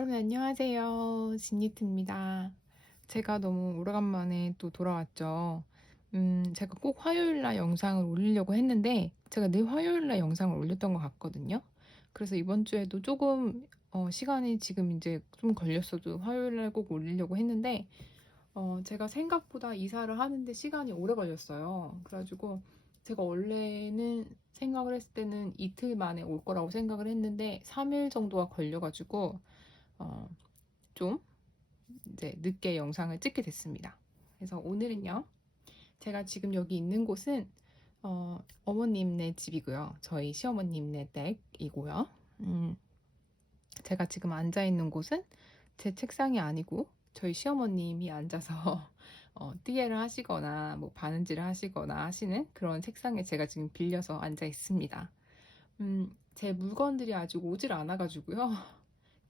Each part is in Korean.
여러분 안녕하세요. 진니트입니다. 제가 너무 오래간만에 또 돌아왔죠. 제가 꼭 화요일 날 영상을 올리려고 했는데 제가 늘 화요일 날 영상을 올렸던 것 같거든요. 그래서 이번 주에도 조금 시간이 지금 이제 좀 걸렸어도 화요일 날 꼭 올리려고 했는데 제가 생각보다 이사를 하는데 시간이 오래 걸렸어요. 그래가지고 제가 원래는 생각을 했을 때는 이틀 만에 올 거라고 생각을 했는데 3일 정도가 걸려가지고 어, 좀 이제 늦게 영상을 찍게 됐습니다. 그래서 오늘은요, 제가 지금 여기 있는 곳은 어머님네 집이고요. 저희 시어머님네 댁이고요. 제가 지금 앉아 있는 곳은 제 책상이 아니고 저희 시어머님이 앉아서 띠에를 하시거나 뭐 바느질을 하시거나 하시는 그런 책상에 제가 지금 빌려서 앉아 있습니다. 제 물건들이 아직 오질 않아가지고요.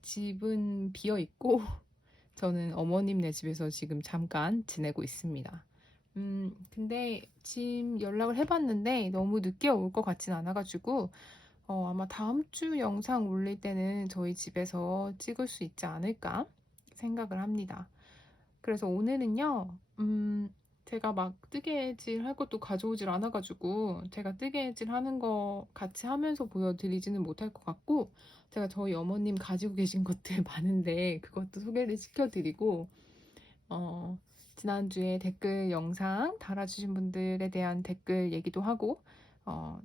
집은 비어 있고 저는 어머님네 집에서 지금 잠깐 지내고 있습니다. 근데 지금 연락을 해봤는데 너무 늦게 올 것 같진 않아가지고 아마 다음 주 영상 올릴 때는 저희 집에서 찍을 수 있지 않을까 생각을 합니다. 그래서 오늘은요, 제가 막 뜨개질 할 것도 가져오질 않아가지고 제가 뜨개질 하는 거 같이 하면서 보여드리지는 못할 것 같고 제가 저희 어머님 가지고 계신 것들 많은데 그것도 소개를 시켜드리고 어, 지난주에 댓글 영상 달아주신 분들에 대한 댓글 얘기도 하고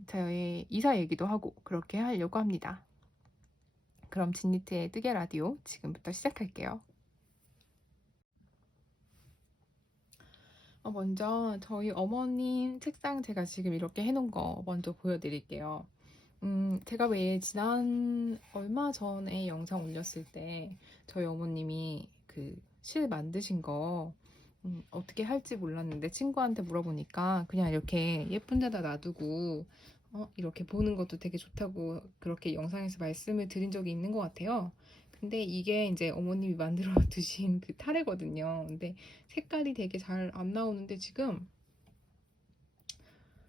저의 이사 얘기도 하고 그렇게 하려고 합니다. 그럼 진니트의 뜨개 라디오 지금부터 시작할게요. 먼저 저희 어머님 책상 제가 지금 이렇게 해놓은 거 먼저 보여드릴게요. 제가 왜 지난 얼마 전에 영상 올렸을 때 저희 어머님이 그 실 만드신 거 어떻게 할지 몰랐는데 친구한테 물어보니까 그냥 이렇게 예쁜 데다 놔두고 이렇게 보는 것도 되게 좋다고 그렇게 영상에서 말씀을 드린 적이 있는 것 같아요. 근데 이게 이제 어머님이 만들어 두신 그 타래거든요. 근데 색깔이 되게 잘 안 나오는데 지금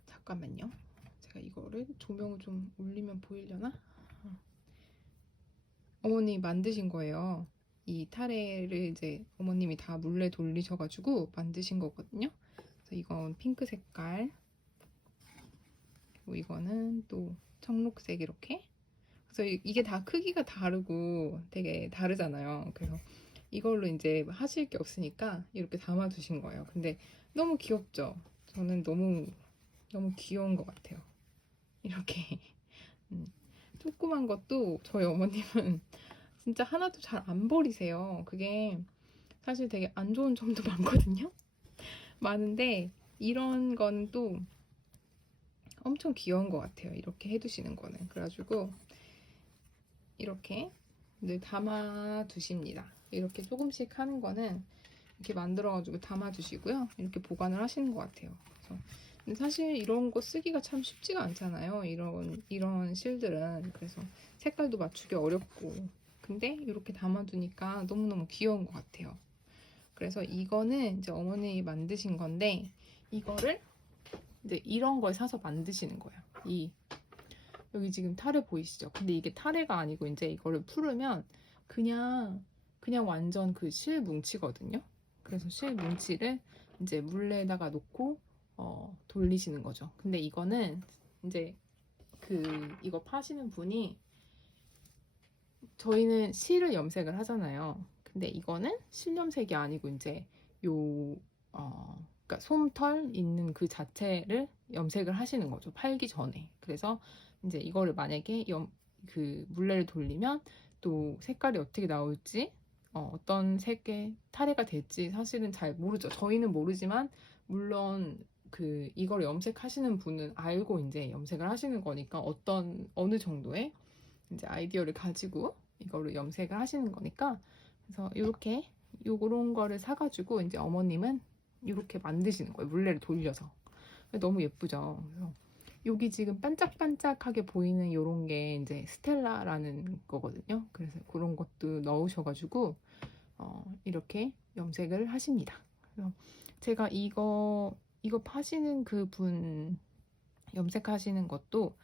잠깐만요. 제가 이거를 조명을 좀 올리면 보이려나? 어머님이 만드신 거예요. 이 타래를 이제 어머님이 다 물레 돌리셔가지고 만드신 거거든요. 그래서 이건 핑크 색깔, 그리고 이거는 또 청록색 이렇게. 그래서 이게 다 크기가 다르고 되게 다르잖아요. 그래서 이걸로 이제 하실 게 없으니까 이렇게 담아 두신 거예요. 근데 너무 귀엽죠? 저는 너무 귀여운 것 같아요. 이렇게 조그만 것도 저희 어머님은 진짜 하나도 잘 안 버리세요. 그게 사실 되게 안 좋은 점도 많거든요. 많은데 이런 거는 또 엄청 귀여운 것 같아요. 이렇게 해두시는 거는. 그래가지고 이렇게 늘 담아 두십니다. 이렇게 조금씩 하는 거는 이렇게 만들어가지고 담아 두시고요. 이렇게 보관을 하시는 것 같아요. 그래서 근데 사실 이런 거 쓰기가 참 쉽지가 않잖아요. 이런 실들은. 그래서 색깔도 맞추기 어렵고. 근데 이렇게 담아두니까 너무너무 귀여운 것 같아요. 그래서 이거는 이제 어머님이 만드신 건데 이거를 이제 이런 걸 사서 만드시는 거예요. 여기 지금 타래 보이시죠? 근데 이게 타래가 아니고 이제 이거를 풀으면 그냥 완전 그 실 뭉치거든요. 그래서 실 뭉치를 이제 물에다가 놓고 돌리시는 거죠. 근데 이거는 이제 이거 파시는 분이 저희는 실을 염색을 하잖아요. 근데 이거는 실 염색이 아니고 이제 그러니까 솜털 있는 그 자체를 염색을 하시는 거죠. 팔기 전에. 그래서 이제 이거를 만약에 그 물레를 돌리면 또 색깔이 어떻게 나올지 어떤 색의 타래가 될지 사실은 잘 모르죠. 저희는 모르지만 물론 이걸 염색하시는 분은 알고 이제 염색을 하시는 거니까 어느 정도의 이제 아이디어를 가지고 이거를 염색을 하시는 거니까 그래서 이렇게 요런 거를 사가지고 이제 어머님은 이렇게 만드시는 거예요. 물레를 돌려서. 너무 예쁘죠. 그래서 여기 지금 반짝반짝하게 보이는 요런 게 이제 스텔라라는 거거든요. 그래서 그런 것도 넣으셔가지고 이렇게 염색을 하십니다. 그래서 제가 이거 파시는 그 분 염색하시는 것도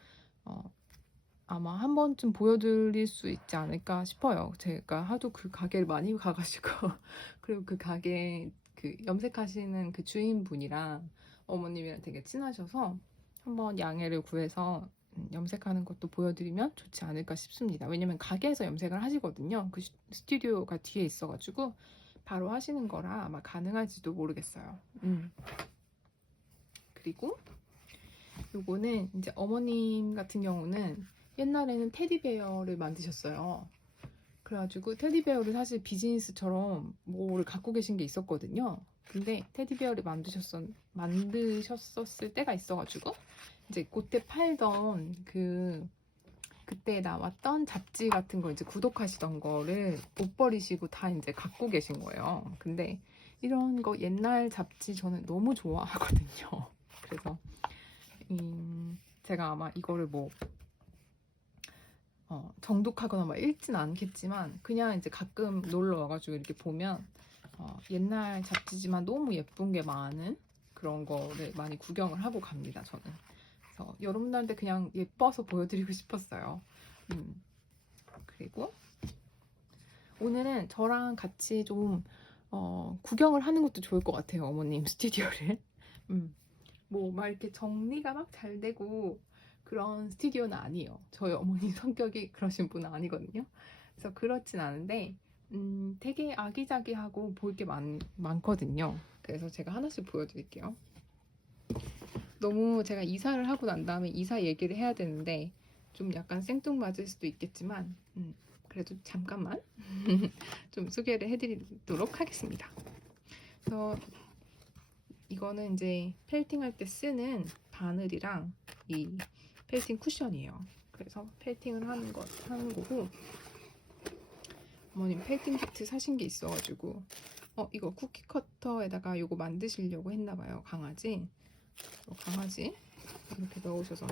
아마 한 번쯤 보여드릴 수 있지 않을까 싶어요. 제가 하도 그 가게를 많이 가가지고 그리고 그 가게 그 염색하시는 그 주인분이랑 어머님이랑 되게 친하셔서 한번 양해를 구해서 염색하는 것도 보여드리면 좋지 않을까 싶습니다. 왜냐면 가게에서 염색을 하시거든요. 그 스튜디오가 뒤에 있어가지고 바로 하시는 거라 아마 가능할지도 모르겠어요. 그리고 요거는 이제 어머님 같은 경우는 옛날에는 테디베어를 만드셨어요. 그래가지고 테디베어를 사실 비즈니스처럼 뭐를 갖고 계신 게 있었거든요. 근데 테디베어를 만드셨었을 때가 있어가지고 이제 그때 팔던 그때 나왔던 잡지 같은 거 이제 구독하시던 거를 못 버리시고 다 이제 갖고 계신 거예요. 근데 이런 거 옛날 잡지 저는 너무 좋아하거든요. 그래서 제가 아마 이거를 뭐 정독하거나 막 읽진 않겠지만 그냥 이제 가끔 놀러 와가지고 이렇게 보면 옛날 잡지지만 너무 예쁜 게 많은 그런 거를 많이 구경을 하고 갑니다. 저는. 그래서 여러분들한테 그냥 예뻐서 보여드리고 싶었어요. 그리고 오늘은 저랑 같이 좀 구경을 하는 것도 좋을 것 같아요. 어머님 스튜디오를. 뭐 막 이렇게 정리가 막 잘 되고 그런 스튜디오는 아니에요. 저희 어머니 성격이 그러신 분은 아니거든요. 그래서 그렇진 않은데 되게 아기자기하고 볼 게 많거든요. 그래서 제가 하나씩 보여드릴게요. 너무 제가 이사를 하고 난 다음에 이사 얘기를 해야 되는데 좀 약간 생뚱맞을 수도 있겠지만 그래도 잠깐만 좀 소개를 해드리도록 하겠습니다. 그래서 이거는 이제 펠팅 할 때 쓰는 바늘이랑 이 펠팅 쿠션이에요. 그래서 펠팅을 하는 거고 어머님 펠팅 키트 사신 게 있어가지고 이거 쿠키 커터에다가 이거 만드시려고 했나봐요. 강아지 이렇게 넣으셔서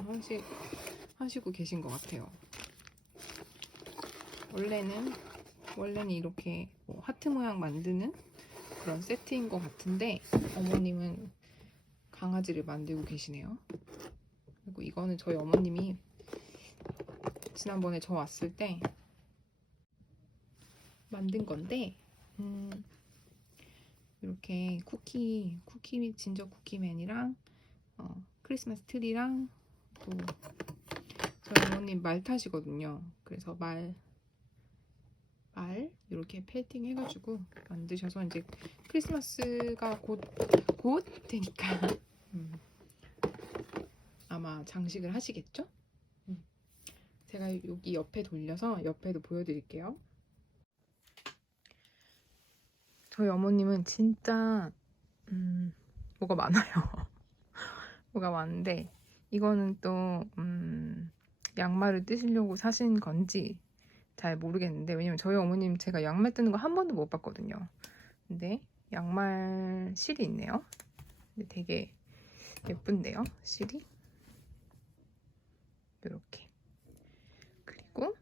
하시고 계신 것 같아요. 원래는 이렇게 뭐 하트 모양 만드는 그런 세트인 것 같은데 어머님은 강아지를 만들고 계시네요. 그리고 이거는 저희 어머님이 지난번에 저 왔을 때 만든 건데 이렇게 진저 쿠키맨이랑 크리스마스 트리랑 또 저희 어머님 말 타시거든요. 그래서 말 이렇게 펠팅 해가지고 만드셔서 이제 크리스마스가 곧 되니까 아마 장식을 하시겠죠? 제가 여기 옆에 돌려서 옆에도 보여드릴게요. 저희 어머님은 진짜 뭐가 많아요. 뭐가 많은데 이거는 또 양말을 뜨시려고 사신 건지 잘 모르겠는데 왜냐면 저희 어머님 제가 양말 뜨는 거 한 번도 못 봤거든요. 근데 양말 실이 있네요. 근데 되게 예쁜데요, 실이? 이렇게. 그리고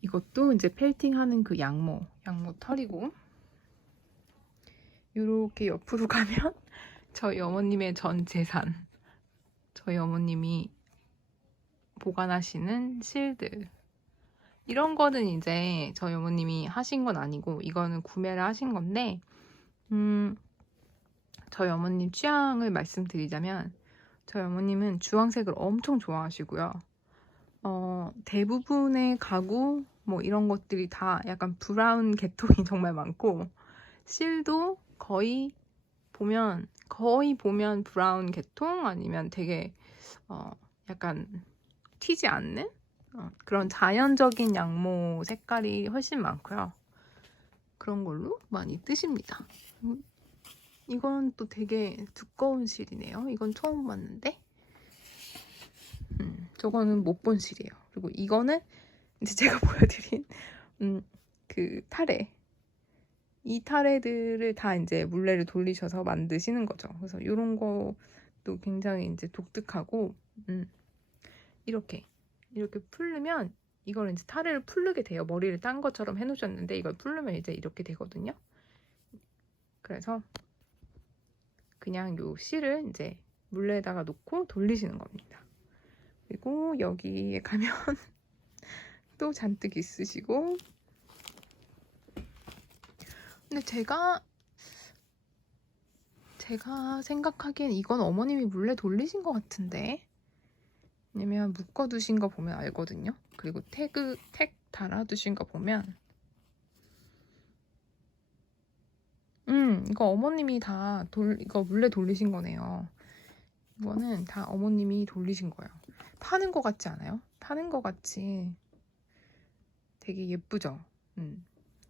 이것도 이제 펠팅하는 그 양모 털이고 이렇게 옆으로 가면 저희 어머님의 전 재산, 저희 어머님이 보관하시는 실들. 이런 거는 이제 저희 어머님이 하신 건 아니고 이거는 구매를 하신 건데 저희 어머님 취향을 말씀드리자면 저희 어머님은 주황색을 엄청 좋아하시고요. 대부분의 가구 뭐 이런 것들이 다 약간 브라운 계통이 정말 많고 실도 거의 보면 브라운 계통 아니면 되게 약간 튀지 않는 그런 자연적인 양모 색깔이 훨씬 많고요. 그런 걸로 많이 뜨십니다. 이건 또 되게 두꺼운 실이네요. 이건 처음 봤는데 저거는 못 본 실이에요. 그리고 이거는 이제 제가 보여드린 그 타레, 이 타레들을 다 이제 물레를 돌리셔서 만드시는 거죠. 그래서 이런 것도 굉장히 이제 독특하고 이렇게 풀르면 이걸 이제 타레를 풀르게 돼요. 머리를 딴 것처럼 해놓으셨는데 이걸 풀르면 이제 이렇게 되거든요. 그래서 그냥 요 실을 이제 물레에다가 놓고 돌리시는 겁니다. 그리고 여기에 가면 또 잔뜩 있으시고, 근데 제가 생각하기엔 이건 어머님이 물레 돌리신 것 같은데, 왜냐면 묶어두신 거 보면 알거든요. 그리고 택 달아두신 거 보면 이거 어머님이 이거 물레 돌리신 거네요. 이거는 다 어머님이 돌리신 거예요. 파는 거 같지 않아요? 파는 거 같이 되게 예쁘죠?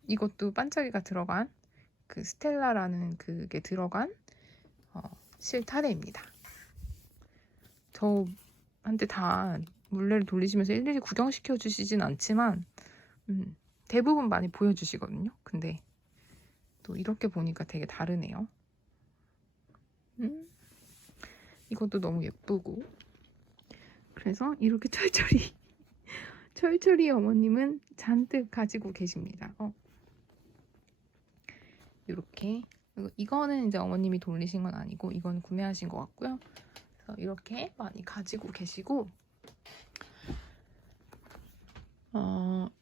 이것도 반짝이가 들어간 그 스텔라라는 그게 들어간 실타래입니다. 저한테 다 물레를 돌리시면서 일일이 구경시켜 주시진 않지만 대부분 많이 보여주시거든요. 근데 또 이렇게 보니까 되게 다르네요. 이것도 너무 예쁘고, 그래서 이렇게 철철이 어머님은 잔뜩 가지고 계십니다. 이렇게. 이거는 이제 어머님이 돌리신 건 아니고 이건 구매하신 것 같고요. 그래서 이렇게 많이 가지고 계시고,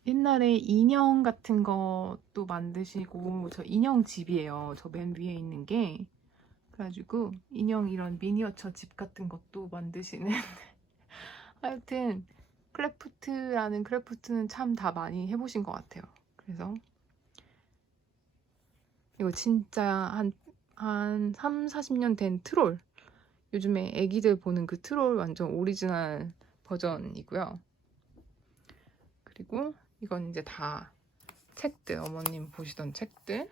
옛날에 인형 같은 것도 만드시고, 저 인형 집이에요. 저 맨 위에 있는 게. 그래가지고 인형 이런 미니어처 집 같은 것도 만드시는 하여튼 크래프트는 참 다 많이 해보신 것 같아요. 그래서 이거 진짜 한 3, 40년 된 트롤, 요즘에 애기들 보는 그 트롤 완전 오리지널 버전이고요. 그리고 이건 이제 다 책들, 어머님 보시던 책들,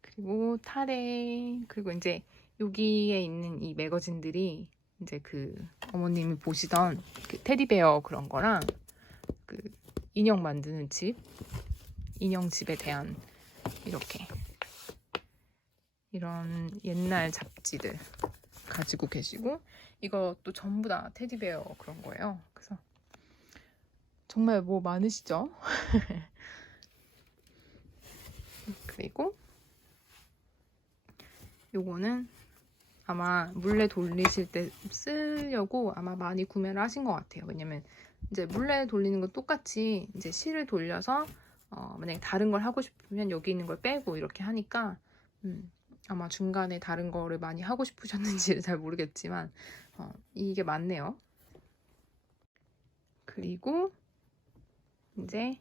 그리고 타래, 그리고 이제 여기에 있는 이 매거진들이 이제 그 어머님이 보시던 그 테디베어 그런 거랑 그 인형 만드는 집, 인형 집에 대한 이렇게 이런 옛날 잡지들 가지고 계시고, 이것도 전부 다 테디베어 그런 거예요. 그래서 정말 뭐 많으시죠? 그리고 요거는 아마 물레 돌리실 때 쓰려고 아마 많이 구매를 하신 것 같아요. 왜냐면 이제 물레 돌리는 거 똑같이 이제 실을 돌려서 만약에 다른 걸 하고 싶으면 여기 있는 걸 빼고 이렇게 하니까 아마 중간에 다른 거를 많이 하고 싶으셨는지를 잘 모르겠지만 이게 맞네요. 그리고 이제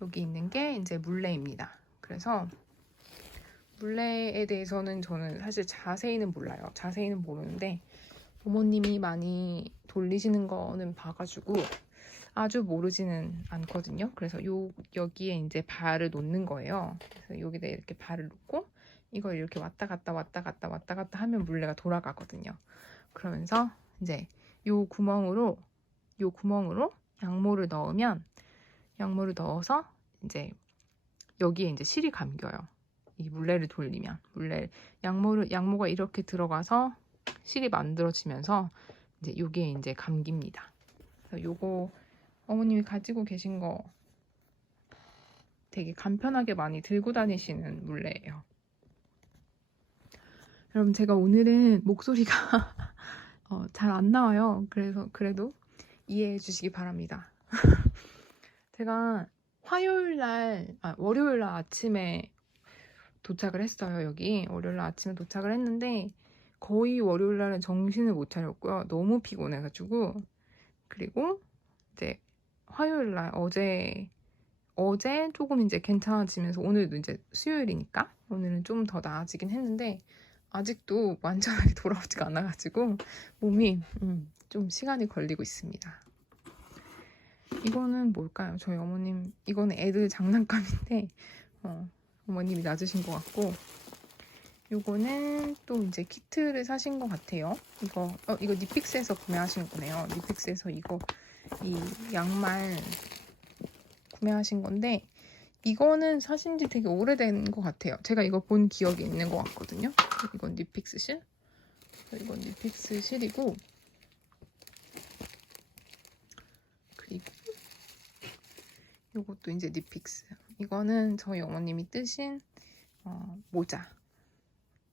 여기 있는 게 이제 물레입니다. 그래서 물레에 대해서는 저는 사실 자세히는 몰라요. 자세히는 모르는데 부모님이 많이 돌리시는 거는 봐가지고 아주 모르지는 않거든요. 그래서 여기에 이제 발을 놓는 거예요. 그래서 여기다 이렇게 발을 놓고 이걸 이렇게 왔다 갔다 하면 물레가 돌아가거든요. 그러면서 이제 요 구멍으로 양모를 넣어서 이제 여기에 이제 실이 감겨요. 이 물레를 돌리면 양모가 이렇게 들어가서 실이 만들어지면서 이제 요게 이제 감깁니다. 그래서 요거 어머님이 가지고 계신 거 되게 간편하게 많이 들고 다니시는 물레예요. 여러분, 제가 오늘은 목소리가 잘 안 나와요. 그래도 이해해 주시기 바랍니다. 제가 월요일 날 아침에 도착을 했어요. 여기 월요일 날 아침에 도착을 했는데 거의 월요일 날은 정신을 못 차렸고요. 너무 피곤해가지고. 그리고 이제 화요일 날 어제 조금 이제 괜찮아지면서, 오늘도 이제 수요일이니까 오늘은 좀 더 나아지긴 했는데 아직도 완전하게 돌아오지가 않아가지고 몸이 좀 시간이 걸리고 있습니다. 이거는 뭘까요? 저희 어머님, 이거는 애들 장난감인데 어머님이 놔주신 것 같고, 요거는 또 이제 키트를 사신 것 같아요. 이거 니픽스에서 구매하신 거네요. 니픽스에서 이 양말 구매하신 건데, 이거는 사신 지 되게 오래된 것 같아요. 제가 이거 본 기억이 있는 것 같거든요. 이건 니픽스 실. 이건 니픽스 실이고, 그리고 요것도 이제 니픽스. 이거는 저희 어머님이 뜨신 모자.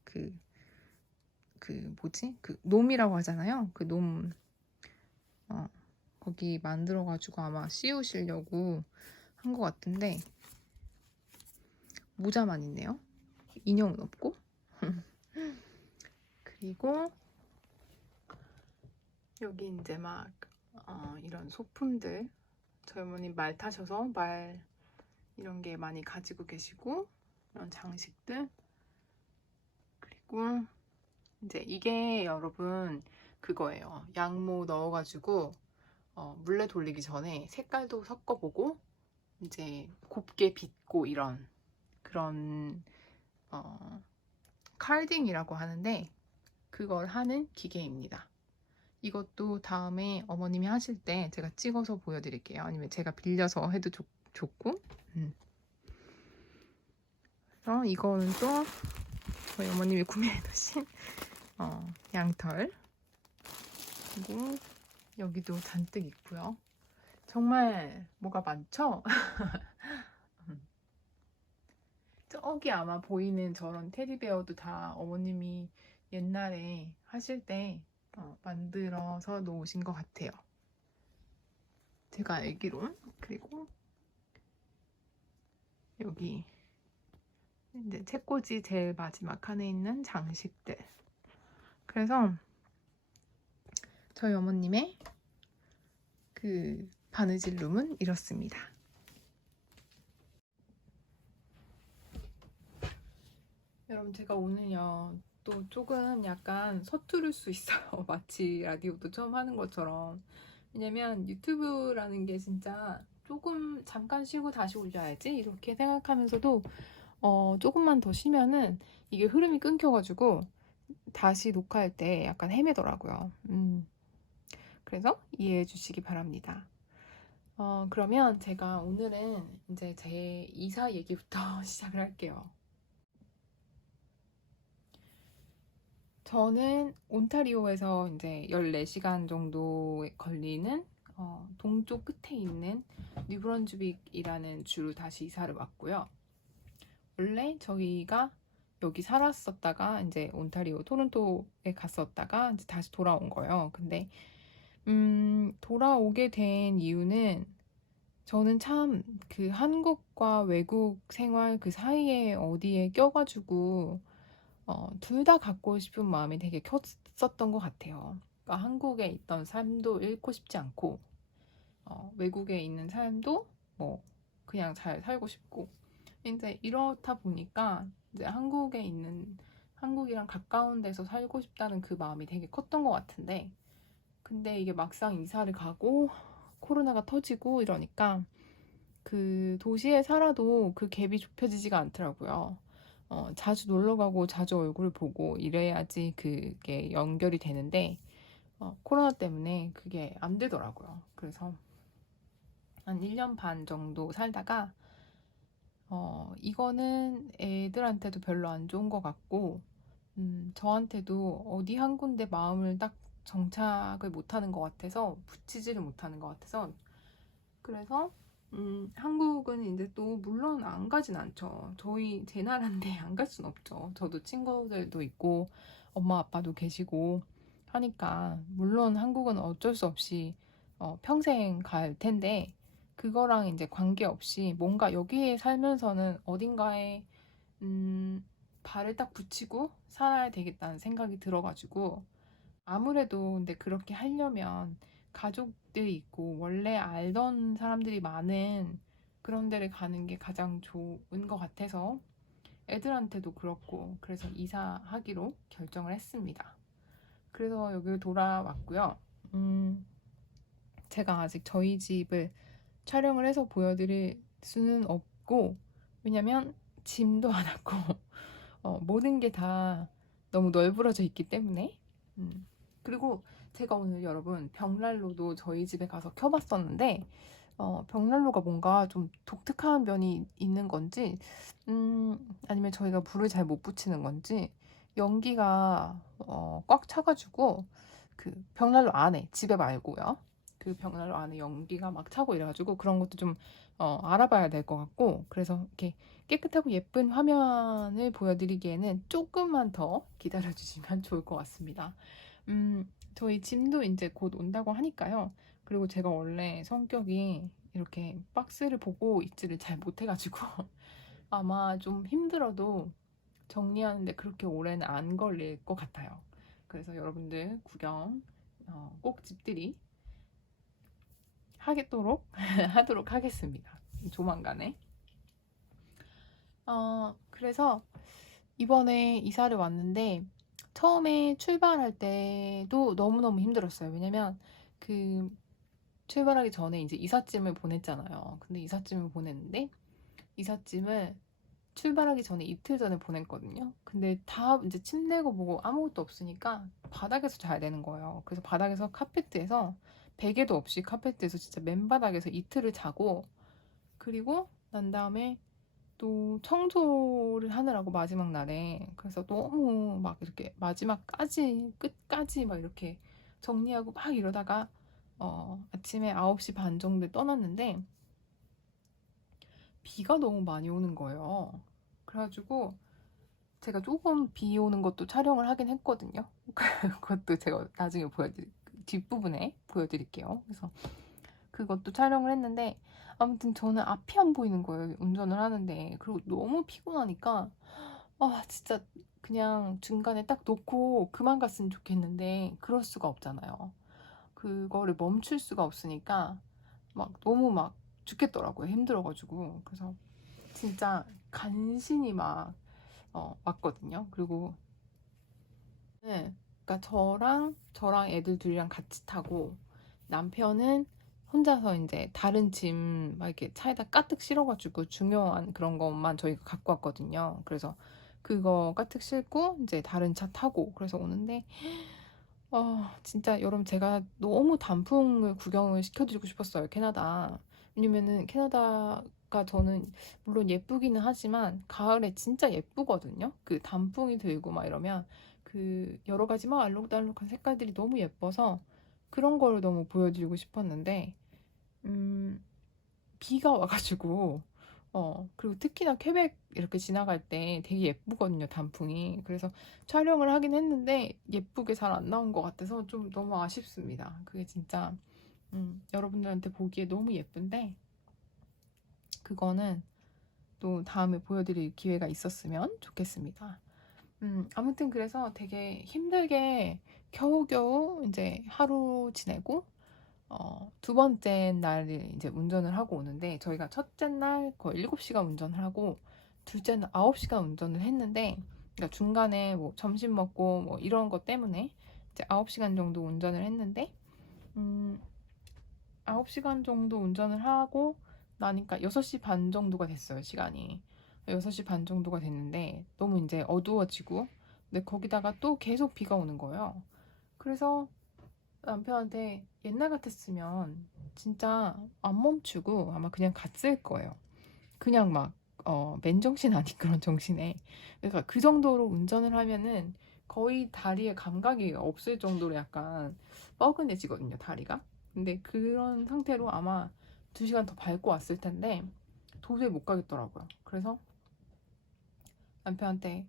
그 그 뭐지? 그 놈이라고 하잖아요. 그 놈, 거기 만들어가지고 아마 씌우시려고 한 것 같은데, 모자만 있네요. 인형은 없고. 그리고 여기 이제 막 이런 소품들, 저희 어머님 말 타셔서 말 이런 게 많이 가지고 계시고, 이런 장식들. 그리고 이제 이게 여러분 그거예요. 양모 넣어가지고 물레 돌리기 전에 색깔도 섞어보고 이제 곱게 빚고 이런 그런 칼딩이라고 하는데, 그걸 하는 기계입니다. 이것도 다음에 어머님이 하실 때 제가 찍어서 보여드릴게요. 아니면 제가 빌려서 해도 좋고. 그래서 이거는 또 저희 어머님이 구매해 두신 양털. 그리고 여기도 잔뜩 있고요. 정말 뭐가 많죠? 저기 아마 보이는 저런 테디베어도 다 어머님이 옛날에 하실 때 만들어서 놓으신 것 같아요. 제가 알기론. 그리고 여기 이제 책꽂이 제일 마지막 칸에 있는 장식들. 그래서 저희 어머님의 그 바느질룸은 이렇습니다. 여러분, 제가 오늘요 또 조금 약간 서투를 수 있어요. 마치 라디오도 처음 하는 것처럼. 왜냐면 유튜브라는 게 진짜 조금 잠깐 쉬고 다시 올려야지 이렇게 생각하면서도 조금만 더 쉬면은 이게 흐름이 끊겨가지고 다시 녹화할 때 약간 헤매더라고요. 그래서 이해해 주시기 바랍니다. 그러면 제가 오늘은 이제 제 이사 얘기부터 시작을 할게요. 저는 온타리오에서 이제 14시간 정도 걸리는 동쪽 끝에 있는 뉴브런즈윅이라는 주로 다시 이사를 왔고요. 원래 저희가 여기 살았었다가 이제 온타리오 토론토에 갔었다가 이제 다시 돌아온 거예요. 근데 돌아오게 된 이유는 저는 참 그 한국과 외국 생활 그 사이에 어디에 껴가지고 둘 다 갖고 싶은 마음이 되게 컸었던 것 같아요. 그러니까 한국에 있던 삶도 잃고 싶지 않고 외국에 있는 삶도 뭐 그냥 잘 살고 싶고, 이제 이렇다 보니까 이제 한국이랑 가까운 데서 살고 싶다는 그 마음이 되게 컸던 것 같은데, 근데 이게 막상 이사를 가고 코로나가 터지고 이러니까 그 도시에 살아도 그 갭이 좁혀지지가 않더라고요. 자주 놀러 가고 자주 얼굴을 보고 이래야지 그게 연결이 되는데 코로나 때문에 그게 안 되더라고요. 그래서 한 1년 반 정도 살다가 이거는 애들한테도 별로 안 좋은 것 같고, 저한테도 어디 한 군데 마음을 딱 정착을 못하는 것 같아서, 붙이지를 못하는 것 같아서, 그래서 한국은 이제 또 물론 안 가진 않죠. 제 나라인데 안 갈 순 없죠. 저도 친구들도 있고 엄마 아빠도 계시고 하니까 물론 한국은 어쩔 수 없이 평생 갈 텐데, 그거랑 이제 관계없이 뭔가 여기에 살면서는 어딘가에 발을 딱 붙이고 살아야 되겠다는 생각이 들어가지고, 아무래도 근데 그렇게 하려면 가족들이 있고 원래 알던 사람들이 많은 그런 데를 가는 게 가장 좋은 것 같아서 애들한테도 그렇고, 그래서 이사하기로 결정을 했습니다. 그래서 여기 돌아왔고요. 제가 아직 저희 집을 촬영을 해서 보여드릴 수는 없고, 왜냐면 짐도 안 왔고 모든 게 다 너무 널브러져 있기 때문에. 그리고 제가 오늘 여러분 벽난로도 저희 집에 가서 켜봤었는데 벽난로가 뭔가 좀 독특한 면이 있는 건지, 아니면 저희가 불을 잘 못 붙이는 건지 연기가 꽉 차가지고, 그 벽난로 안에, 집에 말고요, 그 벽난로 안에 연기가 막 차고 이래가지고 그런 것도 좀 알아봐야 될 것 같고, 그래서 이렇게 깨끗하고 예쁜 화면을 보여드리기에는 조금만 더 기다려주시면 좋을 것 같습니다. 저희 짐도 이제 곧 온다고 하니까요. 그리고 제가 원래 성격이 이렇게 박스를 보고 있지를 잘 못해가지고 아마 좀 힘들어도 정리하는데 그렇게 오래는 안 걸릴 것 같아요. 그래서 여러분들 구경 꼭 집들이 하겠도록 하도록 하겠습니다. 조만간에. 그래서 이번에 이사를 왔는데 처음에 출발할 때도 너무너무 힘들었어요. 왜냐면 그 출발하기 전에 이제 이삿짐을 보냈잖아요. 근데 이삿짐을 보냈는데 이삿짐을 출발하기 전에 이틀 전에 보냈거든요. 근데 다 이제 침대고 뭐고 아무것도 없으니까 바닥에서 자야 되는 거예요. 그래서 바닥에서 카페트에서 베개도 없이 카페트에서 진짜 맨바닥에서 이틀을 자고, 그리고 난 다음에 또 청소를 하느라고 마지막 날에, 그래서 너무 막 이렇게 마지막까지 끝까지 막 이렇게 정리하고 막 이러다가 아침에 9시 반 정도에 떠났는데 비가 너무 많이 오는 거예요. 그래가지고 제가 조금 비 오는 것도 촬영을 하긴 했거든요. 그것도 제가 나중에 뒷부분에 보여드릴게요. 그래서 그것도 촬영을 했는데 아무튼 저는 앞이 안 보이는 거예요. 운전을 하는데. 그리고 너무 피곤하니까 진짜 그냥 중간에 딱 놓고 그만 갔으면 좋겠는데 그럴 수가 없잖아요. 그거를 멈출 수가 없으니까 막 너무 막 죽겠더라고요. 힘들어가지고. 그래서 진짜 간신히 막 왔거든요. 그리고 네, 그러니까 저랑 애들 둘이랑 같이 타고 남편은 혼자서 이제 다른 짐 막 이렇게 차에다 가득 실어가지고 중요한 그런 것만 저희가 갖고 왔거든요. 그래서 그거 가득 싣고 이제 다른 차 타고 그래서 오는데 진짜 여러분 제가 너무 단풍을 구경을 시켜드리고 싶었어요. 캐나다. 왜냐면은 캐나다가 저는 물론 예쁘기는 하지만 가을에 진짜 예쁘거든요. 그 단풍이 들고 막 이러면 그 여러 가지 막 알록달록한 색깔들이 너무 예뻐서 그런 거를 너무 보여드리고 싶었는데 비가 와가지고 그리고 특히나 퀘벡 이렇게 지나갈 때 되게 예쁘거든요, 단풍이. 그래서 촬영을 하긴 했는데 예쁘게 잘 안 나온 것 같아서 좀 너무 아쉽습니다. 그게 진짜 여러분들한테 보기에 너무 예쁜데 그거는 또 다음에 보여드릴 기회가 있었으면 좋겠습니다. 아무튼 그래서 되게 힘들게 겨우겨우 이제 하루 지내고 두 번째 날에 이제 운전을 하고 오는데 저희가 첫째 날 거의 7시간 운전을 하고 둘째 날 9시간 운전을 했는데, 그러니까 중간에 뭐 점심 먹고 뭐 이런 것 때문에 이제 9시간 정도 운전을 했는데 9시간 정도 운전을 하고 나니까 6시 반 정도가 됐어요, 시간이. 6시 반 정도가 됐는데 너무 이제 어두워지고 근데 거기다가 또 계속 비가 오는 거예요. 그래서 남편한테 옛날 같았으면 진짜 안 멈추고 아마 그냥 갔을 거예요. 그냥 막 맨정신 아닌 그런 정신에. 그러니까 그 정도로 운전을 하면은 거의 다리에 감각이 없을 정도로 약간 뻐근해지거든요, 다리가. 근데 그런 상태로 아마 2시간 더 밟고 왔을 텐데 도저히 못 가겠더라고요. 그래서 남편한테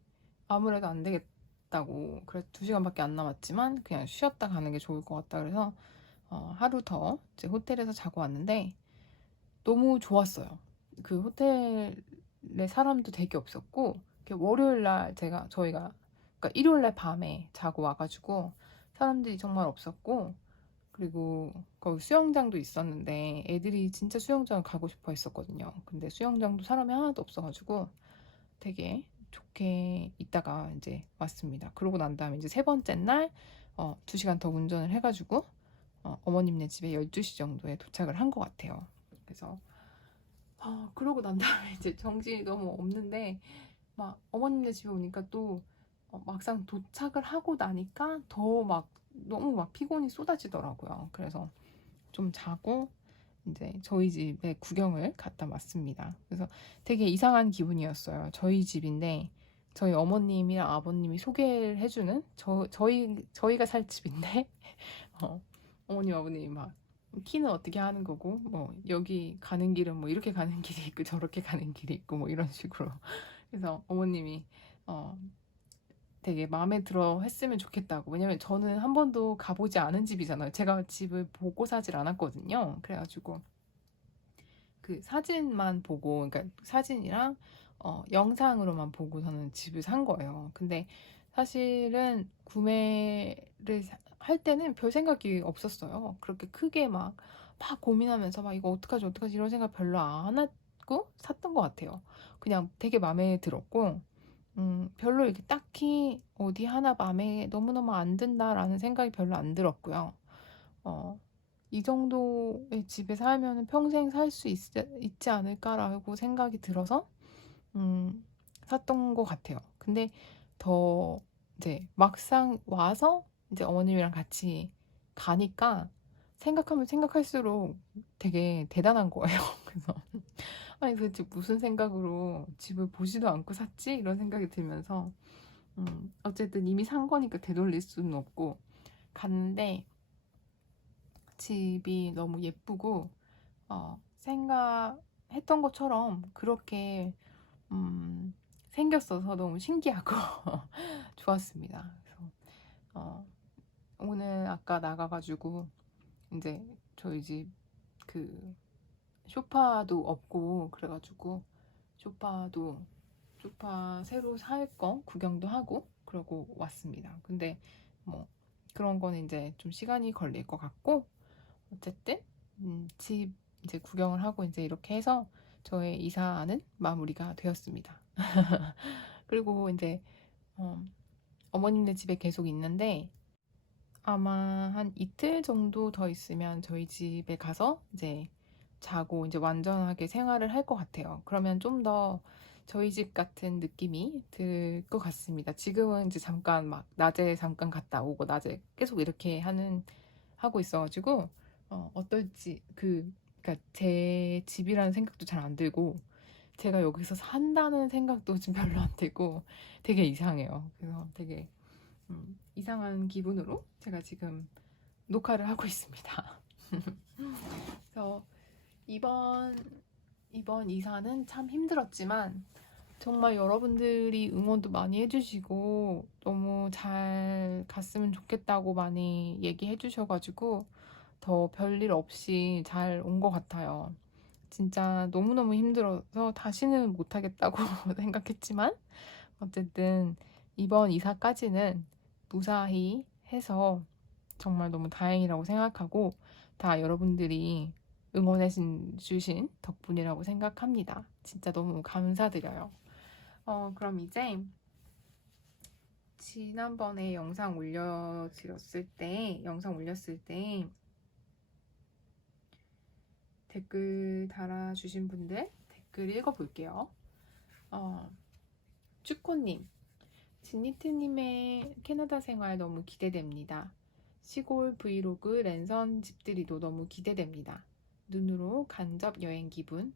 아무래도 안 되겠다고, 그래서 2시간밖에 안 남았지만 그냥 쉬었다 가는 게 좋을 것 같다 그래서 하루 더 이제 호텔에서 자고 왔는데 너무 좋았어요. 그 호텔에 사람도 되게 없었고 월요일 날 저희가 그러니까 일요일 날 밤에 자고 와가지고 사람들이 정말 없었고, 그리고 거기 수영장도 있었는데 애들이 진짜 수영장을 가고 싶어 했었거든요. 근데 수영장도 사람이 하나도 없어가지고 되게 좋게 있다가 이제 왔습니다. 그러고 난 다음에 이제 세 번째 날 2시간 더 운전을 해가지고 어머님네 집에 12시 정도에 도착을 한 것 같아요. 그래서 그러고 난 다음에 이제 정신이 너무 없는데 막 어머님네 집에 오니까 또 막상 도착을 하고 나니까 더 막 너무 막 피곤이 쏟아지더라고요. 그래서 좀 자고 이제 저희 집에 구경을 갔다 왔습니다. 그래서 되게 이상한 기분이었어요. 저희 집인데 저희 어머님이랑 아버님이 소개를 해주는 저희가 살 집인데 어머님 아버님이 막 키는 어떻게 하는 거고, 뭐, 여기 가는 길은 뭐, 이렇게 가는 길이 있고, 저렇게 가는 길이 있고, 뭐, 이런 식으로. 그래서 어머님이, 어, 되게 마음에 들어 했으면 좋겠다고. 왜냐면 저는 한 번도 가보지 않은 집이잖아요. 제가 집을 보고 사질 않았거든요. 그래가지고, 그 사진만 보고, 그러니까 사진이랑, 영상으로만 보고 저는 집을 산 거예요. 근데 사실은 구매를 할 때는 별 생각이 없었어요. 그렇게 크게 막 고민하면서 막 이거 어떡하지, 어떡하지 이런 생각 별로 안 하고 샀던 것 같아요. 그냥 되게 마음에 들었고, 별로 이렇게 딱히 어디 하나 마음에 너무너무 안 든다라는 생각이 별로 안 들었고요. 어, 이 정도의 집에 살면 평생 살 수 있지 않을까라고 생각이 들어서, 음, 샀던 것 같아요. 근데 더 이제 막상 와서 이제 어머님이랑 같이 가니까 생각하면 생각할수록 되게 대단한 거예요. 그래서 아니 도대체 무슨 생각으로 집을 보지도 않고 샀지? 이런 생각이 들면서 어쨌든 이미 산 거니까 되돌릴 수는 없고 갔는데 집이 너무 예쁘고 생각했던 것처럼 그렇게 생겼어서 너무 신기하고 좋았습니다. 그래서 어, 오늘 아까 나가가지고 이제 저희 집 그 소파도 없고 그래가지고 소파도 소파 새로 살 거 구경도 하고 그러고 왔습니다. 근데 뭐 그런 거는 이제 좀 시간이 걸릴 것 같고 어쨌든 집 이제 구경을 하고 이제 이렇게 해서 저의 이사는 마무리가 되었습니다. 그리고 이제 어, 어머님네 집에 계속 있는데 아마 한 이틀 정도 더 있으면 저희 집에 가서 이제 자고 이제 완전하게 생활을 할 것 같아요. 그러면 좀 더 저희 집 같은 느낌이 들 것 같습니다. 지금은 이제 잠깐 막 낮에 잠깐 갔다 오고 낮에 계속 이렇게 하고 있어가지고 어떨지 그러니까 제 집이라는 생각도 잘 안 들고 제가 여기서 산다는 생각도 좀 별로 안 들고 되게 이상해요. 그래서 되게 이상한 기분으로 제가 지금 녹화를 하고 있습니다. 그래서 이번 이번 이사는 참 힘들었지만 정말 여러분들이 응원도 많이 해주시고 너무 잘 갔으면 좋겠다고 많이 얘기해 주셔가지고 더 별일 없이 잘 온 것 같아요. 진짜 너무너무 힘들어서 다시는 못하겠다고 생각했지만 어쨌든 이번 이사까지는 무사히 해서 정말 너무 다행이라고 생각하고 다 여러분들이 응원해 주신 덕분이라고 생각합니다. 진짜 너무 감사드려요. 그럼 이제 지난번에 영상 올렸을 때 댓글 달아주신 분들 댓글 읽어볼게요. 쭈코님, 진니트님의 캐나다 생활 너무 기대됩니다. 시골 브이로그 랜선 집들이도 너무 기대됩니다. 눈으로 간접 여행 기분.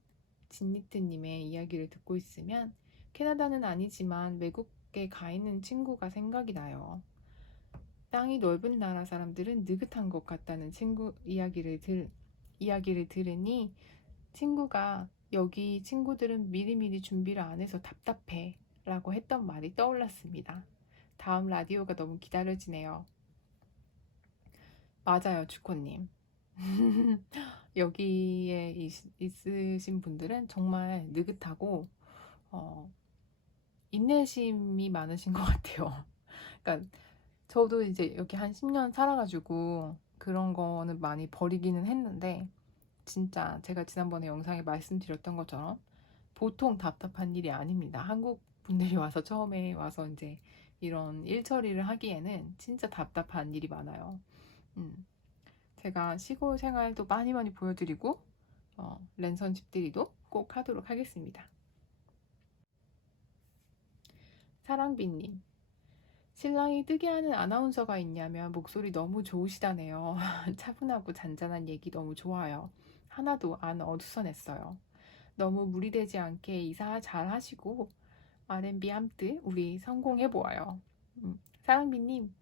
진니트님의 이야기를 듣고 있으면 캐나다는 아니지만 외국에 가 있는 친구가 생각이 나요. 땅이 넓은 나라 사람들은 느긋한 것 같다는 이야기를 들으니 친구가 여기 친구들은 미리미리 준비를 안 해서 답답해 라고 했던 말이 떠올랐습니다. 다음 라디오가 너무 기다려지네요. 맞아요, 주코님. 여기에 있으신 분들은 정말 느긋하고 어, 인내심이 많으신 것 같아요. 그러니까 저도 이제 여기 한 10년 살아가지고 그런 거는 많이 버리기는 했는데 진짜 제가 지난번에 영상에 말씀드렸던 것처럼 보통 답답한 일이 아닙니다. 한국 분들이 와서 처음에 와서 이제 이런 일 처리를 하기에는 진짜 답답한 일이 많아요. 음, 제가 시골 생활도 많이 많이 보여드리고 랜선 집들이도 꼭 하도록 하겠습니다. 사랑비님, 신랑이 뜨게 하는 아나운서가 있냐면 목소리 너무 좋으시다네요. 차분하고 잔잔한 얘기 너무 좋아요. 하나도 안 어수선했어요. 너무 무리되지 않게 이사 잘 하시고 R&B 함트 우리 성공해 보아요. 사랑비님,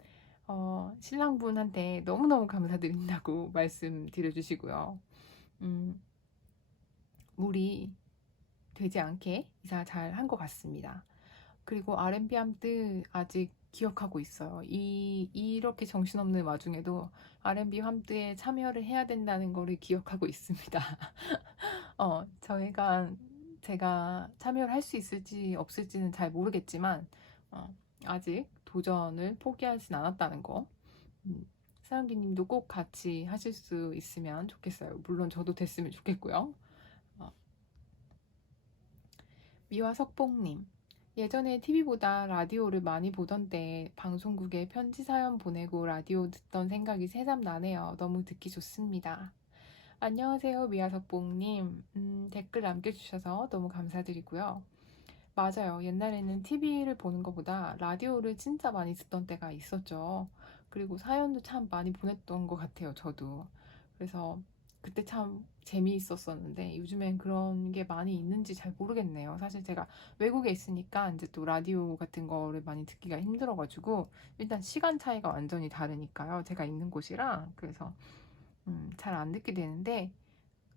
신랑분한테 너무너무 감사드린다고 말씀드려주시고요. 음, 무리 되지 않게 이사 잘 한 것 같습니다. 그리고 R&B 함드 아직 기억하고 있어요. 이렇게 정신없는 와중에도 R&B 함드에 참여를 해야 된다는 거를 기억하고 있습니다. 제가 참여를 할 수 있을지 없을지는 잘 모르겠지만, 아직 도전을 포기하진 않았다는 거. 사랑기 님도 꼭 같이 하실 수 있으면 좋겠어요. 물론 저도 됐으면 좋겠고요. 어, 미화 석봉님. 예전에 TV보다 라디오를 많이 보던데 방송국에 편지 사연 보내고 라디오 듣던 생각이 새삼 나네요. 너무 듣기 좋습니다. 안녕하세요, 미아석봉님. 댓글 남겨주셔서 너무 감사드리고요. 맞아요. 옛날에는 TV를 보는 것보다 라디오를 진짜 많이 듣던 때가 있었죠. 그리고 사연도 참 많이 보냈던 것 같아요, 저도. 그래서 그때 참 재미있었었는데 요즘엔 그런 게 많이 있는지 잘 모르겠네요. 사실 제가 외국에 있으니까 이제 또 라디오 같은 거를 많이 듣기가 힘들어가지고 일단 시간 차이가 완전히 다르니까요. 제가 있는 곳이랑 그래서 잘 안 듣게 되는데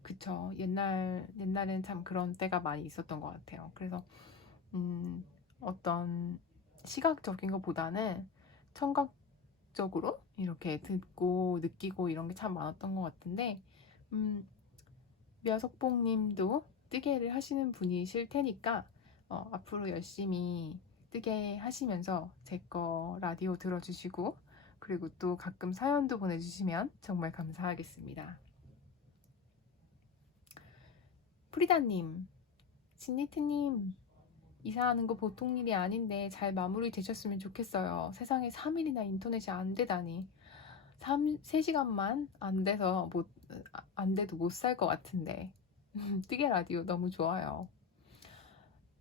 그쵸. 옛날엔 참 그런 때가 많이 있었던 것 같아요. 그래서 음, 어떤 시각적인 것보다는 청각적으로 이렇게 듣고 느끼고 이런 게 참 많았던 것 같은데, 음, 묘석봉님도 뜨개를 하시는 분이실 테니까, 앞으로 열심히 뜨개 하시면서 제 거 라디오 들어주시고, 그리고 또 가끔 사연도 보내주시면 정말 감사하겠습니다. 프리다님, 진니트님, 이사하는 거 보통 일이 아닌데 잘 마무리 되셨으면 좋겠어요. 세상에 3일이나 인터넷이 안 되다니. 3시간만 안 돼서 안 돼도 못 살 것 같은데. 뜨개 라디오 너무 좋아요.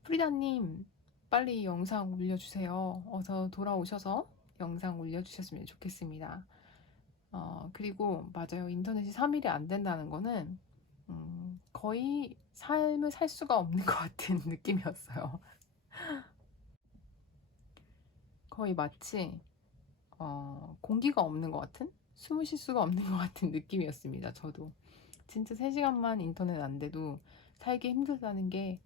프리다님, 빨리 영상 올려주세요. 어서 돌아오셔서 영상 올려주셨으면 좋겠습니다. 그리고 맞아요. 인터넷이 3일이 안 된다는 거는 거의 삶을 살 수가 없는 것 같은 느낌이었어요. 거의 마치 공기가 없는 것 같은? 숨을 쉴 수가 없는 것 같은 느낌이었습니다. 저도. 진짜 3시간만 인터넷 안 돼도 살기 힘들다는 게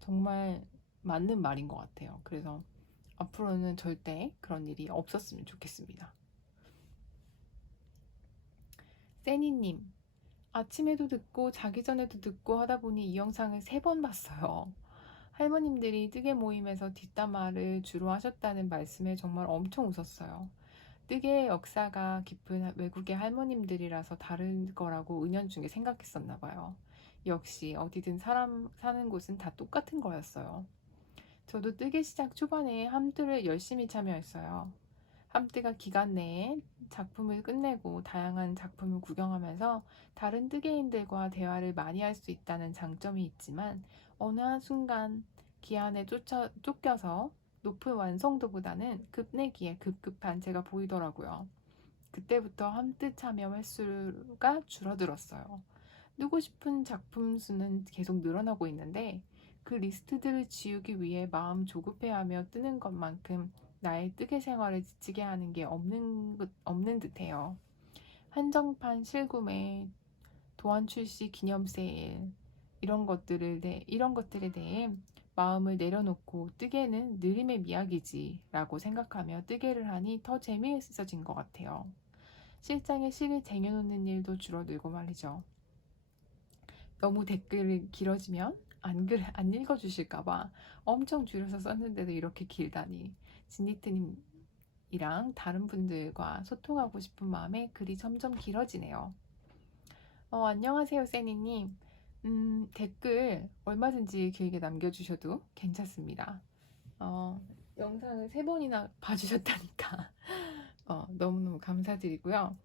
정말 맞는 말인 것 같아요. 그래서 앞으로는 절대 그런 일이 없었으면 좋겠습니다. 세니님, 아침에도 듣고 자기 전에도 듣고 하다 보니 이 영상을 3번 봤어요. 할머님들이 뜨개 모임에서 뒷담화를 주로 하셨다는 말씀에 정말 엄청 웃었어요. 뜨개의 역사가 깊은 외국의 할머님들이라서 다른 거라고 은연중에 생각했었나 봐요. 역시 어디든 사람 사는 곳은 다 똑같은 거였어요. 저도 뜨개 시작 초반에 함뜨를 열심히 참여했어요. 함뜨가 기간 내에 작품을 끝내고 다양한 작품을 구경하면서 다른 뜨개인들과 대화를 많이 할 수 있다는 장점이 있지만 어느 한순간 기한에 쫓겨서 높은 완성도보다는 급내기에 급급한 제가 보이더라고요. 그때부터 함뜨 참여 횟수가 줄어들었어요. 뜨고 싶은 작품 수는 계속 늘어나고 있는데 그 리스트들을 지우기 위해 마음 조급해하며 뜨는 것만큼 나의 뜨개 생활을 지치게 하는 게 없는 듯해요. 한정판 실구매, 도안 출시 기념 세일 이런 것들에 대해 마음을 내려놓고 뜨개는 느림의 미학이지 라고 생각하며 뜨개를 하니 더 재미있어진 것 같아요. 실장에 실을 쟁여놓는 일도 줄어들고 말이죠. 너무 댓글이 길어지면 안 읽어주실까봐 엄청 줄여서 썼는데도 이렇게 길다니. 진니트님이랑 다른 분들과 소통하고 싶은 마음에 글이 점점 길어지네요. 안녕하세요, 세니님. 댓글 얼마든지 길게 남겨주셔도 괜찮습니다. 영상을 3번이나 봐주셨다니까 너무너무 감사드리고요.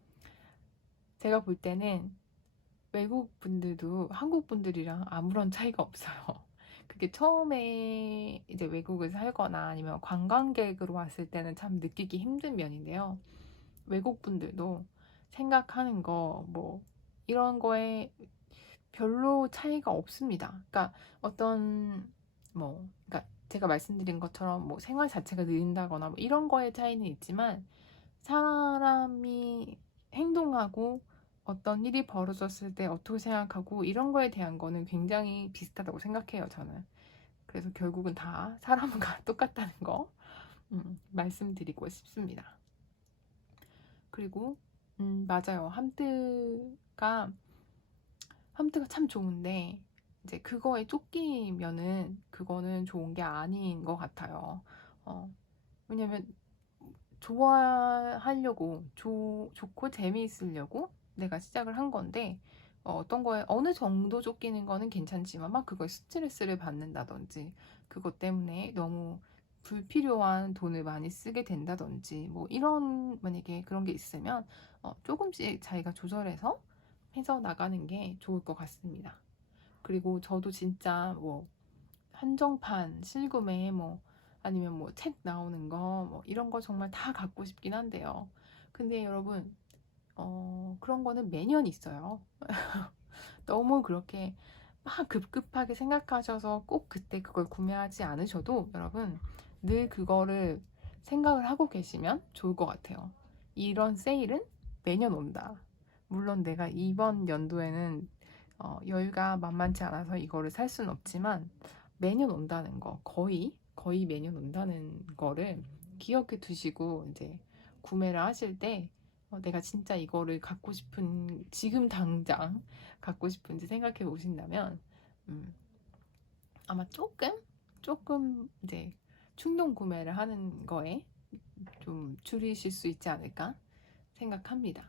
제가 볼 때는 외국 분들도 한국 분들이랑 아무런 차이가 없어요. 그게 처음에 이제 외국을 살거나 아니면 관광객으로 왔을 때는 참 느끼기 힘든 면인데요. 외국 분들도 생각하는 거, 뭐, 이런 거에 별로 차이가 없습니다. 그러니까 그러니까 제가 말씀드린 것처럼 뭐 생활 자체가 느린다거나 뭐 이런 거에 차이는 있지만 사람이 행동하고 어떤 일이 벌어졌을 때 어떻게 생각하고 이런 거에 대한 거는 굉장히 비슷하다고 생각해요, 저는. 그래서 결국은 다 사람과 똑같다는 거 말씀드리고 싶습니다. 그리고 맞아요. 함트가 참 좋은데 이제 그거에 쫓기면은 그거는 좋은 게 아닌 것 같아요. 왜냐면 좋아하려고 좋고 재미있으려고 내가 시작을 한 건데 어떤 거에 어느 정도 쫓기는 거는 괜찮지만 막 그걸 스트레스를 받는다든지 그것 때문에 너무 불필요한 돈을 많이 쓰게 된다든지 뭐 이런 만약에 그런 게 있으면 조금씩 자기가 조절해서 해서 나가는 게 좋을 것 같습니다. 그리고 저도 진짜 뭐 한정판 실구매 뭐 아니면 뭐 책 나오는 거 뭐 이런 거 정말 다 갖고 싶긴 한데요. 근데 여러분 그런 거는 매년 있어요. 너무 그렇게 막 급급하게 생각하셔서 꼭 그때 그걸 구매하지 않으셔도 여러분 늘 그거를 생각을 하고 계시면 좋을 것 같아요. 이런 세일은 매년 온다. 물론 내가 이번 연도에는 여유가 만만치 않아서 이거를 살 수는 없지만 매년 온다는 거 거의 매년 온다는 거를 기억해 두시고 이제 구매를 하실 때 내가 진짜 이거를 갖고 싶은 지금 당장 갖고 싶은지 생각해 보신다면 음, 아마 조금 이제 충동 구매를 하는 거에 좀 줄이실 수 있지 않을까 생각합니다.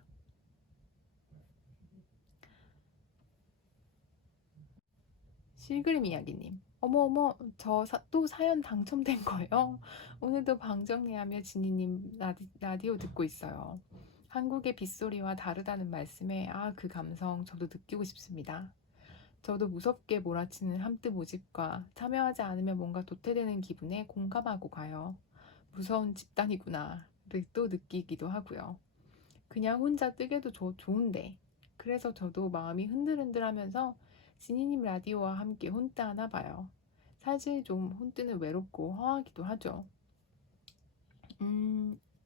실그림 이야기님. 어머, 또 사연 당첨된 거예요. 오늘도 방정리하며 지니님 라디오 듣고 있어요. 한국의 빗소리와 다르다는 말씀에 그 감성 저도 느끼고 싶습니다. 저도 무섭게 몰아치는 함트 모집과 참여하지 않으면 뭔가 도태되는 기분에 공감하고 가요. 무서운 집단이구나를 또 느끼기도 하고요. 그냥 혼자 뜨개도 좋은데. 그래서 저도 마음이 흔들흔들하면서 지니님 라디오와 함께 혼따하나 봐요. 사실 좀 혼뜨는 외롭고 허하기도 하죠.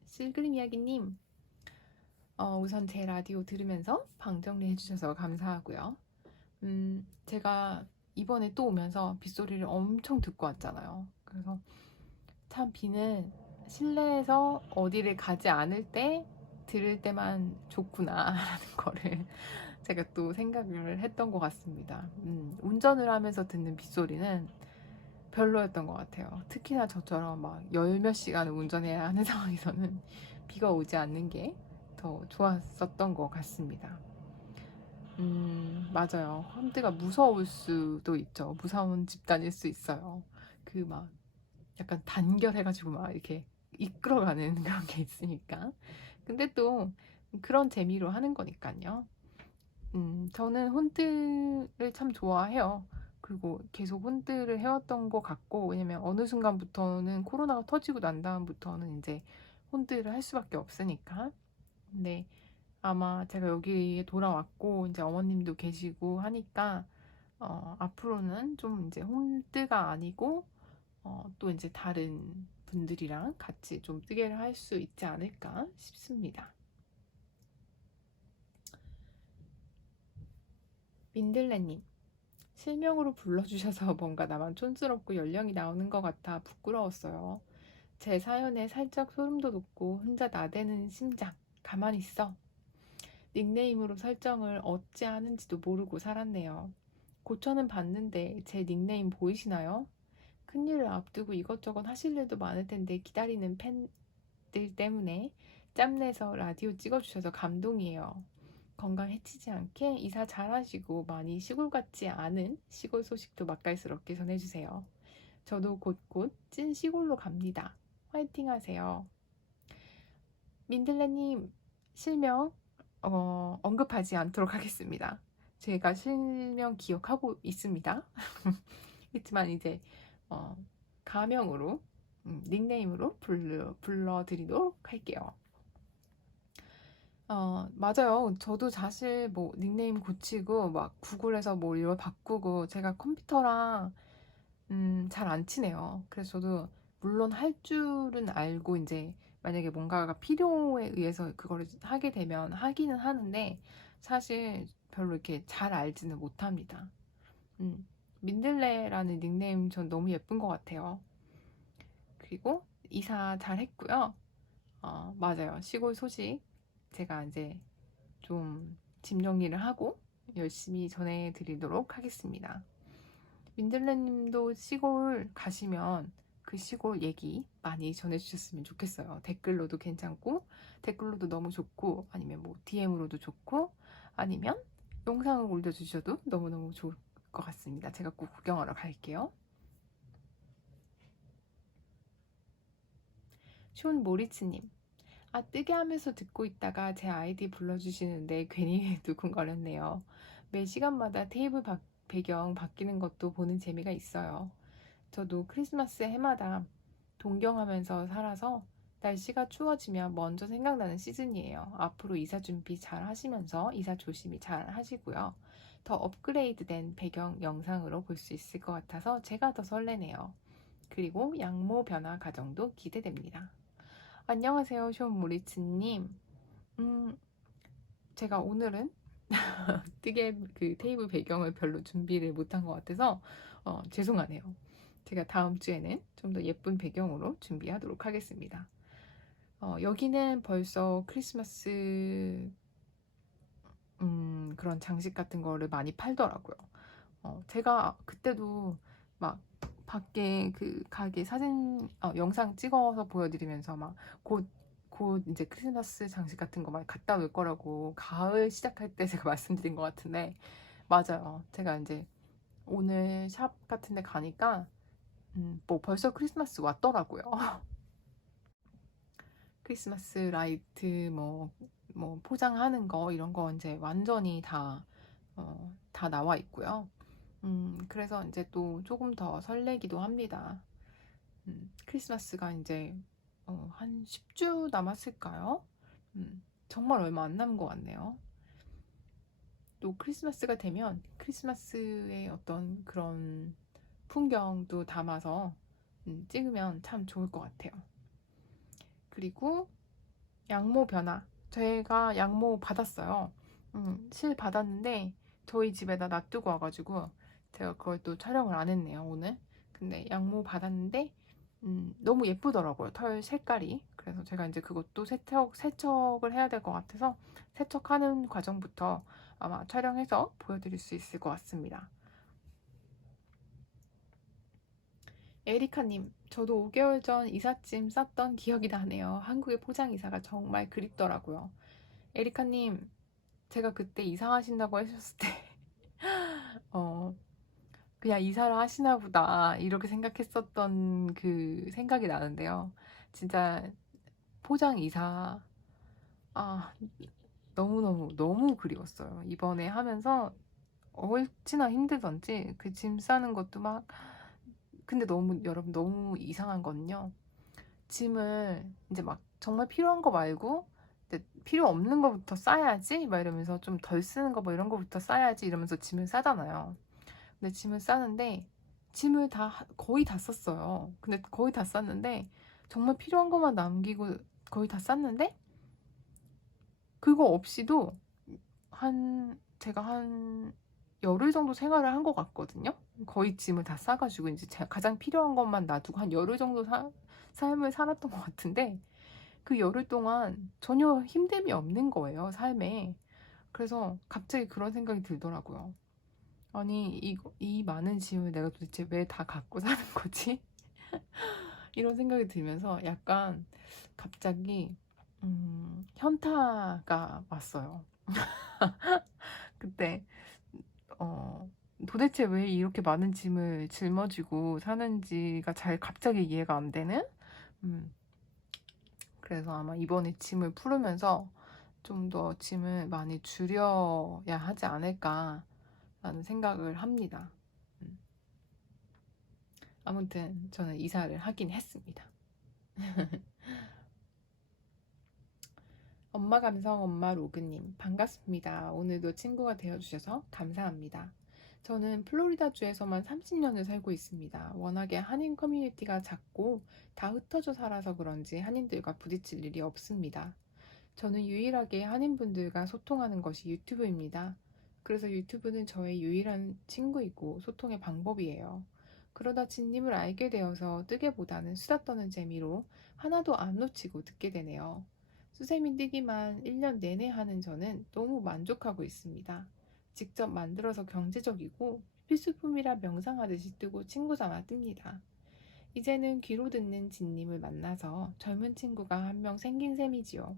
실그림 이야기님, 우선 제 라디오 들으면서 방 정리해주셔서 감사하고요. 제가 이번에 또 오면서 빗소리를 엄청 듣고 왔잖아요. 그래서 참 비는 실내에서 어디를 가지 않을 때 들을 때만 좋구나라는 거를 제가 또 생각을 했던 것 같습니다. 운전을 하면서 듣는 빗소리는 별로였던 것 같아요. 특히나 저처럼 막 열 몇 시간을 운전해야 하는 상황에서는 비가 오지 않는 게 더 좋았었던 것 같습니다. 맞아요. 함대가 무서울 수도 있죠. 무서운 집단일 수 있어요. 그 막 약간 단결해가지고 막 이렇게 이끌어가는 그런 게 있으니까. 근데 또 그런 재미로 하는 거니까요. 저는 혼뜨를 참 좋아해요. 그리고 계속 혼뜨를 해왔던 것 같고, 왜냐면 어느 순간부터는 코로나가 터지고 난 다음부터는 이제 혼뜨를 할 수밖에 없으니까. 근데 아마 제가 여기에 돌아왔고, 이제 어머님도 계시고 하니까, 앞으로는 좀 이제 홈뜨가 아니고, 또 이제 다른 분들이랑 같이 좀 뜨개를 할 수 있지 않을까 싶습니다. 민들레님, 실명으로 불러주셔서 뭔가 나만 촌스럽고 연령이 나오는 것 같아 부끄러웠어요. 제 사연에 살짝 소름도 돋고 혼자 나대는 심장, 가만히 있어. 닉네임으로 설정을 어찌 하는지도 모르고 살았네요. 고쳐는 봤는데 제 닉네임 보이시나요? 큰일을 앞두고 이것저것 하실 일도 많을 텐데 기다리는 팬들 때문에 짬내서 라디오 찍어주셔서 감동이에요. 건강 해치지 않게 이사 잘하시고 많이 시골 같지 않은 시골 소식도 맛깔스럽게 전해주세요. 저도 곧곧 찐 시골로 갑니다. 화이팅 하세요. 민들레님 실명 언급하지 않도록 하겠습니다. 제가 실명 기억하고 있습니다. 그렇지만 이제 어, 가명으로 닉네임으로 불러드리도록 할게요. 맞아요. 저도 사실 뭐 닉네임 고치고 막 구글에서 뭐 이걸 바꾸고 제가 컴퓨터랑 잘 안 치네요. 그래서 저도 물론 할 줄은 알고 이제 만약에 뭔가가 필요에 의해서 그거를 하게 되면 하기는 하는데 사실 별로 이렇게 잘 알지는 못합니다. 민들레라는 닉네임 전 너무 예쁜 것 같아요. 그리고 이사 잘 했고요. 맞아요. 시골 소식 제가 이제 좀 집 정리를 하고 열심히 전해드리도록 하겠습니다. 민들레님도 시골 가시면 그 시골 얘기 많이 전해주셨으면 좋겠어요. 댓글로도 괜찮고, 댓글로도 너무 좋고, 아니면 뭐 DM으로도 좋고, 아니면 영상을 올려주셔도 너무너무 좋을 것 같습니다. 제가 꼭 구경하러 갈게요. 쇼온 모리츠님, 뜨게 하면서 듣고 있다가 제 아이디 불러주시는데 괜히 두근거렸네요. 매 시간마다 테이블 배경 바뀌는 것도 보는 재미가 있어요. 저도 크리스마스 해마다 동경하면서 살아서 날씨가 추워지면 먼저 생각나는 시즌이에요. 앞으로 이사 준비 잘 하시면서 이사 조심히 잘 하시고요. 더 업그레이드된 배경 영상으로 볼 수 있을 것 같아서 제가 더 설레네요. 그리고 양모 변화 과정도 기대됩니다. 안녕하세요, 쇼 모리츠님. 제가 오늘은 뜨개 그 테이블 배경을 별로 준비를 못한 것 같아서 죄송하네요. 제가 다음 주에는 좀 더 예쁜 배경으로 준비하도록 하겠습니다. 여기는 벌써 크리스마스 그런 장식 같은 거를 많이 팔더라고요. 제가 그때도 막 밖에 그 가게 사진 영상 찍어서 보여드리면서 막 곧 이제 크리스마스 장식 같은 거 많이 갖다 올 거라고 가을 시작할 때 제가 말씀드린 것 같은데 맞아요. 제가 이제 오늘 샵 같은 데 가니까 뭐 벌써 크리스마스 왔더라고요. 크리스마스 라이트 뭐 포장하는 거 이런 거 이제 완전히 다 나와 있고요. 그래서 이제 또 조금 더 설레기도 합니다. 크리스마스가 이제 한 10주 남았을까요? 정말 얼마 안 남은 것 같네요. 또 크리스마스가 되면 크리스마스의 어떤 그런 풍경도 담아서 찍으면 참 좋을 것 같아요. 그리고 양모 변화. 제가 양모 받았어요. 실 받았는데 저희 집에다 놔두고 와가지고 제가 그걸 또 촬영을 안 했네요, 오늘. 근데 양모 받았는데 너무 예쁘더라고요, 털 색깔이. 그래서 제가 이제 그것도 세척을 해야 될 것 같아서 세척하는 과정부터 아마 촬영해서 보여드릴 수 있을 것 같습니다. 에리카님, 저도 5개월 전 이삿짐 쌌던 기억이 나네요. 한국의 포장 이사가 정말 그립더라고요. 에리카님, 제가 그때 이사하신다고 하셨을 때, 어, 그냥 이사를 하시나 보다, 이렇게 생각했었던 그 생각이 나는데요. 진짜 포장 이사, 아, 너무너무, 너무 그리웠어요. 이번에 하면서 얼마나 힘들던지, 그 짐 싸는 것도 막, 근데 여러분, 너무 이상한 거는요. 짐을 이제 막 정말 필요한 거 말고 이제 필요 없는 거부터 싸야지 막 이러면서 좀 덜 쓰는 거 뭐 이런 거부터 싸야지 이러면서 짐을 싸잖아요. 근데 짐을 싸는데 짐을 거의 다 썼어요. 근데 거의 다 쌌는데 정말 필요한 것만 남기고 거의 다 쌌는데 그거 없이도 제가 한 열흘 정도 생활을 한 것 같거든요. 거의 짐을 다 싸가지고 이제 제가 가장 필요한 것만 놔두고 한 열흘 정도 삶을 살았던 것 같은데 그 열흘 동안 전혀 힘듦이 없는 거예요, 삶에. 그래서 갑자기 그런 생각이 들더라고요. 아니, 이 많은 짐을 내가 도대체 왜 다 갖고 사는 거지? 이런 생각이 들면서 약간 갑자기, 현타가 왔어요. 그때, 어, 도대체 왜 이렇게 많은 짐을 짊어지고 사는지가 갑자기 이해가 안 되는? 음, 그래서 아마 이번에 짐을 풀으면서 좀 더 짐을 많이 줄여야 하지 않을까라는 생각을 합니다. 음, 아무튼 저는 이사를 하긴 했습니다. 엄마 감성 엄마 로그님 반갑습니다. 오늘도 친구가 되어주셔서 감사합니다. 저는 플로리다주에서만 30년을 살고 있습니다. 워낙에 한인 커뮤니티가 작고 다 흩어져 살아서 그런지 한인들과 부딪힐 일이 없습니다. 저는 유일하게 한인분들과 소통하는 것이 유튜브입니다. 그래서 유튜브는 저의 유일한 친구이고 소통의 방법이에요. 그러다 진님을 알게 되어서 뜨개보다는 수다 떠는 재미로 하나도 안 놓치고 듣게 되네요. 수세미 뜨기만 1년 내내 하는 저는 너무 만족하고 있습니다. 직접 만들어서 경제적이고 필수품이라 명상하듯이 뜨고 친구 삼아 뜹니다. 이제는 귀로 듣는 진님을 만나서 젊은 친구가 한 명 생긴 셈이지요.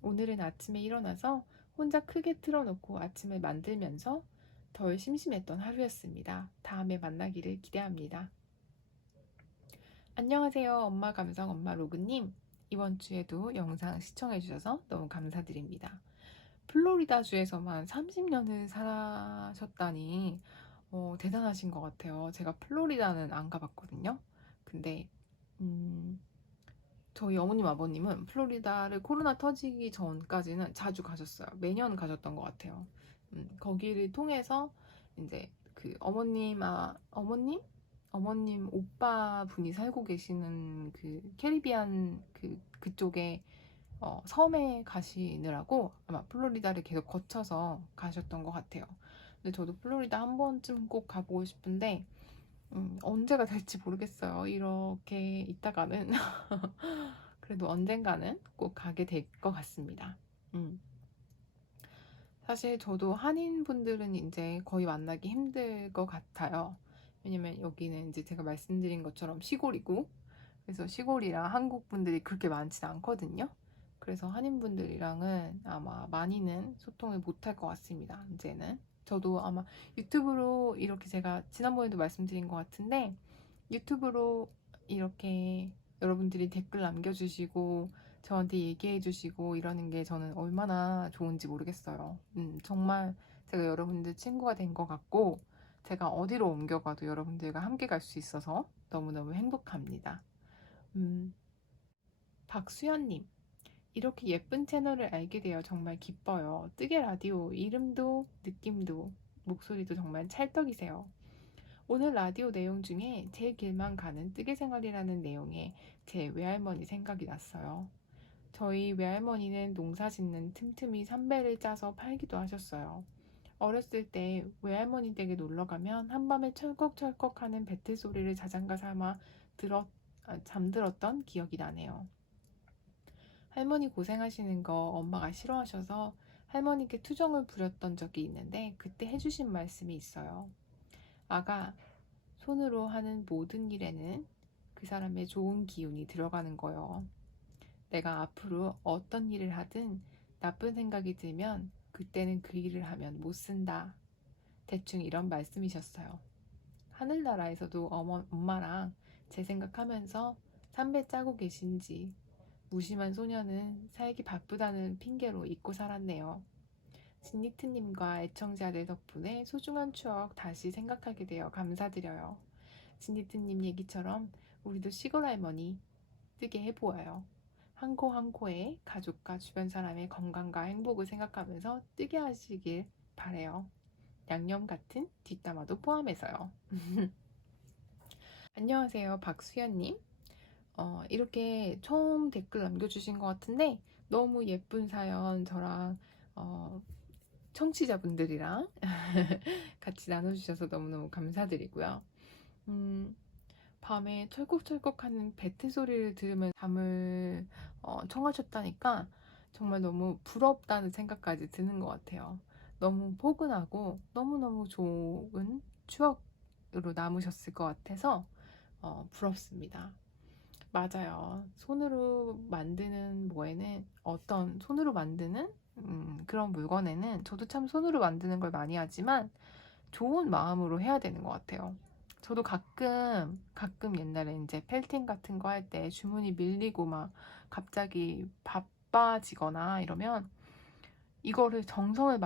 오늘은 아침에 일어나서 혼자 크게 틀어놓고 아침을 만들면서 덜 심심했던 하루였습니다. 다음에 만나기를 기대합니다. 안녕하세요. 엄마 감성 엄마 로그님. 이번 주에도 영상 시청해주셔서 너무 감사드립니다. 플로리다 주에서만 30년을 사셨다니 대단하신 것 같아요. 제가 플로리다는 안 가봤거든요. 근데 저희 어머님 아버님은 플로리다를 코로나 터지기 전까지는 자주 가셨어요. 매년 가셨던 것 같아요. 거기를 통해서 이제 그 어머님 오빠 분이 살고 계시는 그 캐리비안 그쪽에 섬에 가시느라고 아마 플로리다를 계속 거쳐서 가셨던 것 같아요. 근데 저도 플로리다 한 번쯤 꼭 가보고 싶은데 언제가 될지 모르겠어요. 이렇게 있다가는 그래도 언젠가는 꼭 가게 될 것 같습니다. 사실 저도 한인분들은 이제 거의 만나기 힘들 것 같아요. 왜냐면 여기는 이제 제가 말씀드린 것처럼 시골이고, 그래서 시골이라 한국 분들이 그렇게 많지는 않거든요. 그래서 한인분들이랑은 아마 많이는 소통을 못할 것 같습니다. 이제는. 저도 아마 유튜브로 이렇게 제가 지난번에도 말씀드린 것 같은데, 유튜브로 이렇게 여러분들이 댓글 남겨주시고 저한테 얘기해주시고 이러는 게 저는 얼마나 좋은지 모르겠어요. 정말 제가 여러분들 친구가 된 것 같고 제가 어디로 옮겨가도 여러분들과 함께 갈 수 있어서 너무너무 행복합니다. 박수현님, 이렇게 예쁜 채널을 알게 되어 정말 기뻐요. 뜨개 라디오 이름도 느낌도 목소리도 정말 찰떡이세요. 오늘 라디오 내용 중에 제 길만 가는 뜨개 생활이라는 내용에 제 외할머니 생각이 났어요. 저희 외할머니는 농사 짓는 틈틈이 삼배를 짜서 팔기도 하셨어요. 어렸을 때 외할머니 댁에 놀러 가면 한밤에 철컥철컥 하는 배틀 소리를 자장가 삼아 잠들었던 기억이 나네요. 할머니 고생하시는 거 엄마가 싫어하셔서 할머니께 투정을 부렸던 적이 있는데 그때 해주신 말씀이 있어요. 아가, 손으로 하는 모든 일에는 그 사람의 좋은 기운이 들어가는 거요. 내가 앞으로 어떤 일을 하든 나쁜 생각이 들면 그때는 그 일을 하면 못 쓴다. 대충 이런 말씀이셨어요. 하늘나라에서도 엄마랑 제 생각하면서 삼배 짜고 계신지 무심한 소녀는 살기 바쁘다는 핑계로 잊고 살았네요. 진니트님과 애청자들 덕분에 소중한 추억 다시 생각하게 되어 감사드려요. 진니트님 얘기처럼 우리도 시골 할머니 뜨게 해보아요. 한 코 한 코에 가족과 주변 사람의 건강과 행복을 생각하면서 뜨게 하시길 바래요. 양념 같은 뒷담화도 포함해서요. 안녕하세요, 박수연님. 이렇게 처음 댓글 남겨주신 것 같은데 너무 예쁜 사연 저랑 청취자분들이랑 같이 나눠주셔서 너무너무 감사드리고요. 밤에 철컥철컥하는 배트 소리를 들으면 잠을 청하셨다니까 정말 너무 부럽다는 생각까지 드는 것 같아요. 너무 포근하고 너무너무 좋은 추억으로 남으셨을 것 같아서 부럽습니다. 맞아요. 손으로 만드는 손으로 만드는 그런 물건에는 저도 참 손으로 만드는 걸 많이 하지만 좋은 마음으로 해야 되는 것 같아요. 저도 가끔 옛날에 이제 펠팅 같은 거 할 때 주문이 밀리고 막 갑자기 바빠지거나 이러면 이거를 정성을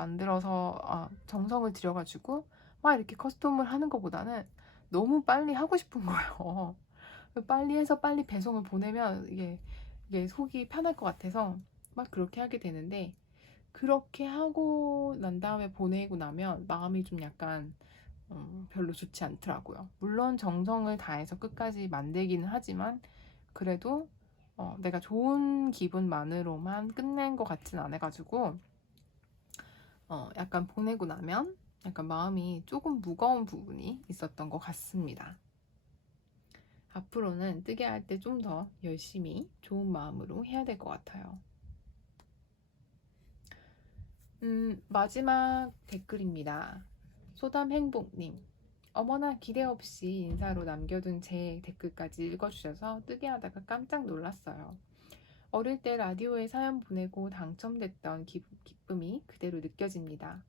들여가지고 막 이렇게 커스텀을 하는 것보다는 너무 빨리 하고 싶은 거예요. 빨리 해서 빨리 배송을 보내면 이게 속이 편할 것 같아서 막 그렇게 하게 되는데 그렇게 하고 난 다음에 보내고 나면 마음이 좀 약간 별로 좋지 않더라고요. 물론 정성을 다해서 끝까지 만들기는 하지만 그래도 내가 좋은 기분만으로만 끝낸 것 같진 않아가지고 약간 보내고 나면 약간 마음이 조금 무거운 부분이 있었던 것 같습니다. 앞으로는 뜨개 할 때 좀 더 열심히 좋은 마음으로 해야 될 것 같아요. 마지막 댓글입니다. 소담행복님. 어머나 기대 없이 인사로 남겨둔 제 댓글까지 읽어주셔서 뜨개 하다가 깜짝 놀랐어요. 어릴 때 라디오에 사연 보내고 당첨됐던 기쁨이 그대로 느껴집니다.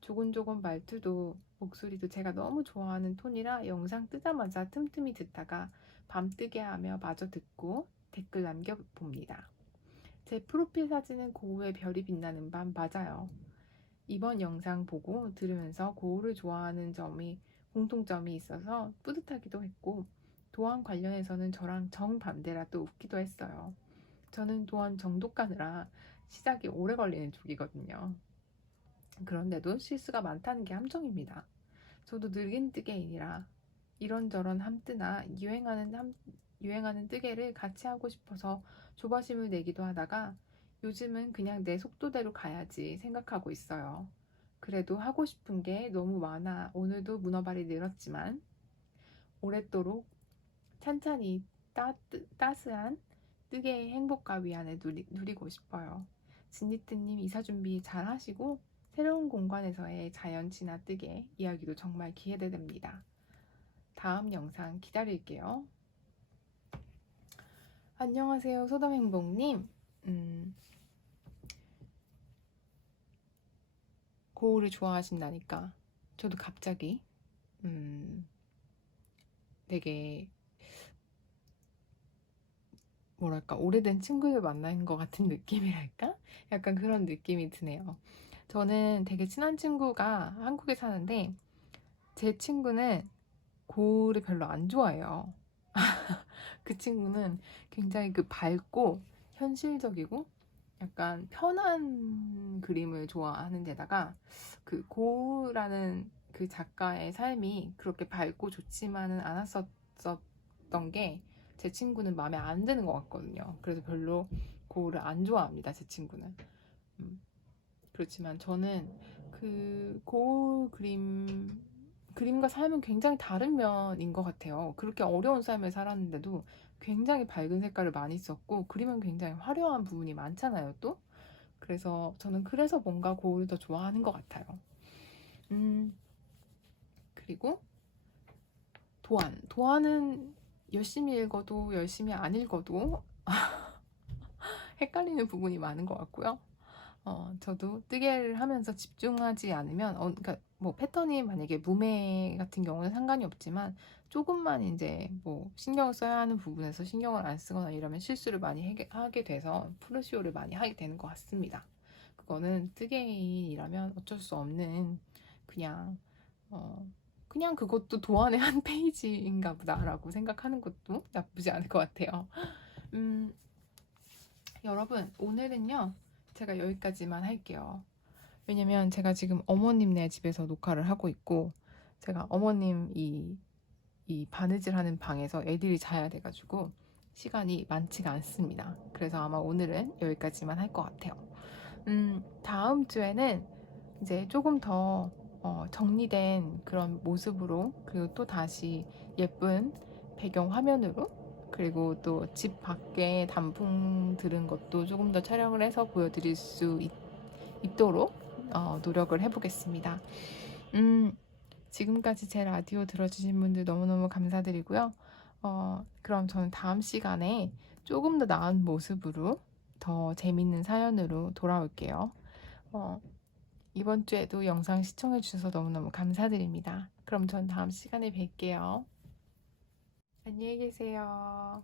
조곤조곤 말투도 목소리도 제가 너무 좋아하는 톤이라 영상 뜨자마자 틈틈이 듣다가 밤뜨게 하며 마저 듣고 댓글 남겨봅니다. 제 프로필 사진은 고우의 별이 빛나는 밤 맞아요. 이번 영상 보고 들으면서 고우를 좋아하는 점이 공통점이 있어서 뿌듯하기도 했고 도안 관련해서는 저랑 정반대라 또 웃기도 했어요. 저는 도안 정독가느라 시작이 오래 걸리는 쪽이거든요. 그런데도 실수가 많다는 게 함정입니다. 저도 늙은 뜨개인이라 이런저런 함뜨나 유행하는 뜨개를 같이 하고 싶어서 조바심을 내기도 하다가 요즘은 그냥 내 속도대로 가야지 생각하고 있어요. 그래도 하고 싶은 게 너무 많아 오늘도 문어발이 늘었지만 오랫도록 찬찬히 따스한 뜨개의 행복과 위안을 누리고 싶어요. 진니트님 이사 준비 잘 하시고 새로운 공간에서의 자연 친화 뜨개 이야기도 정말 기대됩니다. 다음 영상 기다릴게요. 안녕하세요, 소담행복님. 고우를 좋아하신다니까 저도 갑자기 되게 뭐랄까 오래된 친구를 만난 것 같은 느낌이랄까? 약간 그런 느낌이 드네요. 저는 되게 친한 친구가 한국에 사는데 제 친구는 고우를 별로 안 좋아해요. 그 친구는 굉장히 밝고 현실적이고 약간 편한 그림을 좋아하는 데다가 그 고우라는 그 작가의 삶이 그렇게 밝고 좋지만은 않았었던 게 제 친구는 마음에 안 드는 것 같거든요. 그래서 별로 고우를 안 좋아합니다. 제 친구는. 그렇지만 저는 그 고우 그림과 삶은 굉장히 다른 면인 것 같아요. 그렇게 어려운 삶을 살았는데도 굉장히 밝은 색깔을 많이 썼고 그림은 굉장히 화려한 부분이 많잖아요, 또. 그래서 저는 그래서 뭔가 고우를 더 좋아하는 것 같아요. 그리고 도안은 열심히 읽어도 열심히 안 읽어도 헷갈리는 부분이 많은 것 같고요. 저도 뜨개를 하면서 집중하지 않으면, 그러니까 뭐 패턴이 만약에 무매 같은 경우는 상관이 없지만 조금만 이제 뭐 신경을 써야 하는 부분에서 신경을 안 쓰거나 이러면 실수를 많이 하게 돼서 프루시오를 많이 하게 되는 것 같습니다. 그거는 뜨개인이라면 어쩔 수 없는 그냥 그냥 그것도 도안의 한 페이지인가 보다라고 생각하는 것도 나쁘지 않을 것 같아요. 여러분 오늘은요 제가 여기까지만 할게요. 왜냐면 제가 지금 어머님네 집에서 녹화를 하고 있고 제가 어머님 이 바느질하는 방에서 애들이 자야 돼가지고 시간이 많지가 않습니다. 그래서 아마 오늘은 여기까지만 할 것 같아요. 다음 주에는 이제 조금 더 정리된 그런 모습으로 그리고 또 다시 예쁜 배경 화면으로 그리고 또 집 밖에 단풍 들은 것도 조금 더 촬영을 해서 보여드릴 수 있도록 노력을 해보겠습니다. 지금까지 제 라디오 들어주신 분들 너무너무 감사드리고요. 그럼 저는 다음 시간에 조금 더 나은 모습으로 더 재밌는 사연으로 돌아올게요. 이번 주에도 영상 시청해주셔서 너무너무 감사드립니다. 그럼 전 다음 시간에 뵐게요. 안녕히 계세요.